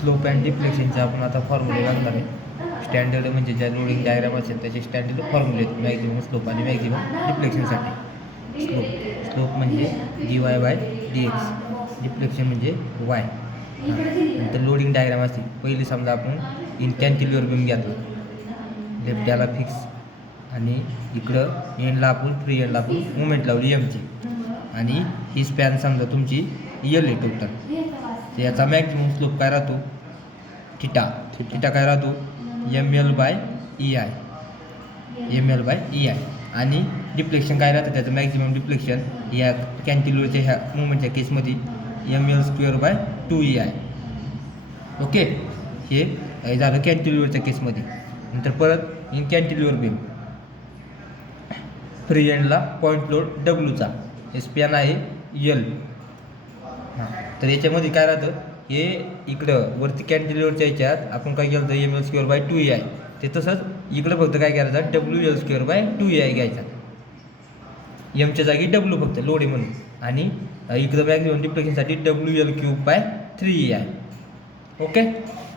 Slope and डिफ्लेक्शनचे आपण आता फॉर्म्युले लागणार आहे. स्टँडर्ड म्हणजे ज्या लोडिंग डायग्राम असेल त्याचे स्टँडर्ड फॉर्म्युले आहेत मॅक्झिमम स्लोप आणि मॅक्झिमम डिफ्लेक्शनसाठी. स्लोप म्हणजे dy/dx, डिफ्लेक्शन म्हणजे y. नंतर लोडिंग डायग्राम असते. पहिली समजा आपण इन कॅन्टिलिव्हर बीम घेतला, लेफ्ट याला फिक्स आणि इकडं एंडला आपण फ्री एंडला आपण मुवमेंट लावली एमची, आणि ही स्पॅन समजा तुमची यल आहे टोटल. तर याचा मॅक्झिमम स्लोप काय राहतो? थिटा काय राहतो? ml/ei, ml/ei. आणि डिफ्लेक्शन काय राहतं त्याचं? मॅक्झिमम डिफ्लेक्शन या कॅन्टिलिव्हरच्या ह्या मुवमेंटच्या केसमध्ये ml²/2ei. ओके, हे झालं कॅन्टिलिव्हरच्या केसमध्ये. नंतर परत इन कॅन्टिलिव्हर बीम फ्री एंडला पॉईंट लोड डब्ल्यूचा, हे स्पॅन आहे यल. तर याच्यामध्ये काय राहतं? हे इकडं वरती कॅन्टिलिव्हरच्या याच्यात आपण काय केलं तर ml²/2ei, ते तसंच इकडं फक्त काय करायचं? wL²/2ei घ्यायचा. एमच्या जागी डब्ल्यू फक्त लोड आहे म्हणून, आणि इकडं मॅक्झिमम डिफ्लेक्शनसाठी wL³/3ei. ओके,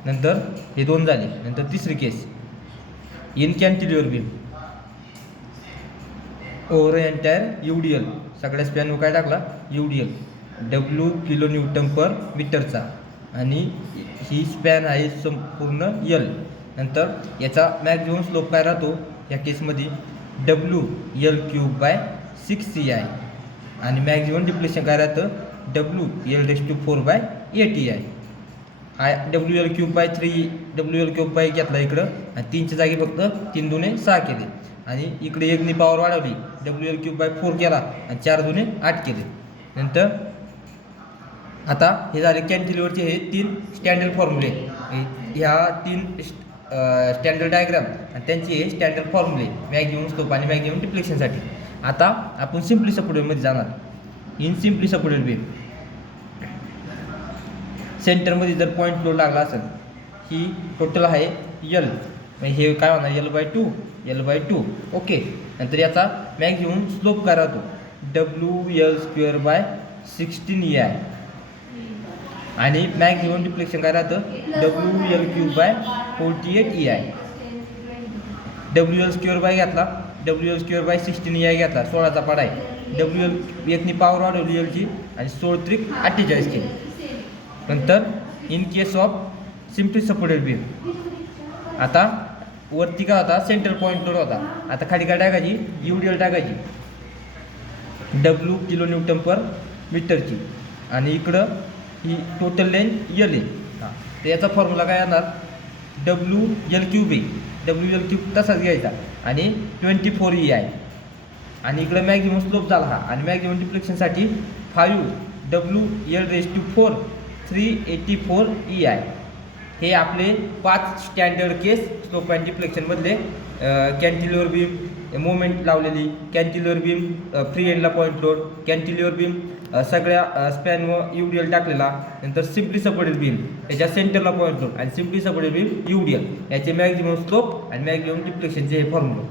नंतर हे दोन झाले. नंतर तिसरी case in cantilever beam over entire UDL, सगळ्या स्पॅनवर काय टाकला? UDL, W kN/मीटरचा, आणि ही स्पॅन आहे संपूर्ण यल. नंतर याचा मॅक्झिमम स्लोप काय राहतो या केसमध्ये? wL³/6ei, आणि मॅक्झिमम डिफ्लेक्शन काय राहतं? wL⁴/8ei. हा wL³ घेतला इकडं, आणि 3च्या जागी फक्त 3 दुने 6 केले, आणि इकडे 1नी पॉवर वाढवली, wL³/4 केला, आणि 4 दुने 8 केले. नंतर आता हे झाले कॅन्टिलिव्हरचे हे 3 स्टँडर्ड फॉर्म्युले. ह्या 3 स्टँडर्ड डायग्राम आणि त्यांचे हे स्टँडर्ड फॉर्म्युले मॅक्झिमम स्लोप आणि मॅक्झिमम डिफ्लेक्शनसाठी. आता आपण सिम्पली सपोर्टेडमध्ये जाणार. इन सिम्पली सपोर्टेड बीम सेंटरमध्ये जर पॉईंट लोड लागला असेल, ही टोटल आहे यल, हे काय होणार? L/2. ओके, नंतर याचा मॅक्झिमम स्लोप काय राहतो? wL²/16ei, आणि मॅक्झिमम डिफ्लेक्शन काय राहतं? wL³/48ei. wL² घेतला, wL²/16ei घेतला, 16चा पाडा आहे. एकनी पॉवर वाढवली एलची, आणि 16×48 केली. नंतर in case of simply supported beam, आता वरती काय होता? सेंटर पॉईंट लोड होता. आता खाली काय टाकायची? UDL टाकायची, W kN/मीटरची, आणि इकडं ही टोटल लेंथ यल आहे. तर याचा फॉर्म्युला काय येणार? wL³ तसाच घ्यायचा, आणि 24ei, आणि इकडं मॅक्झिमम स्लोप झाला हा, आणि मॅक्झिमम डिफ्लेक्शनसाठी 5wL⁴/384ei. हे आपले 5 स्टँडर्ड केस स्लोप अँड डिफ्लेक्शनमधले. कॅन्टिलिव्हर बीम मुवमेंट लावलेली, कॅन्टिलिव्हर बीम फ्री एंडला पॉईंट लोड, कॅन्टिलिव्हर बीम सगळ्या स्पॅनवर UDL टाकलेला. नंतर सिम्पली सपोर्टेड बीम याच्या सेंटरला पॉईंट लोड, आणि सिम्पली सपोर्टेड बीम UDL याचे मॅक्झिमम स्लोप आणि मॅक्झिमम डिफ्लेक्शनचे हे फॉर्म्युला.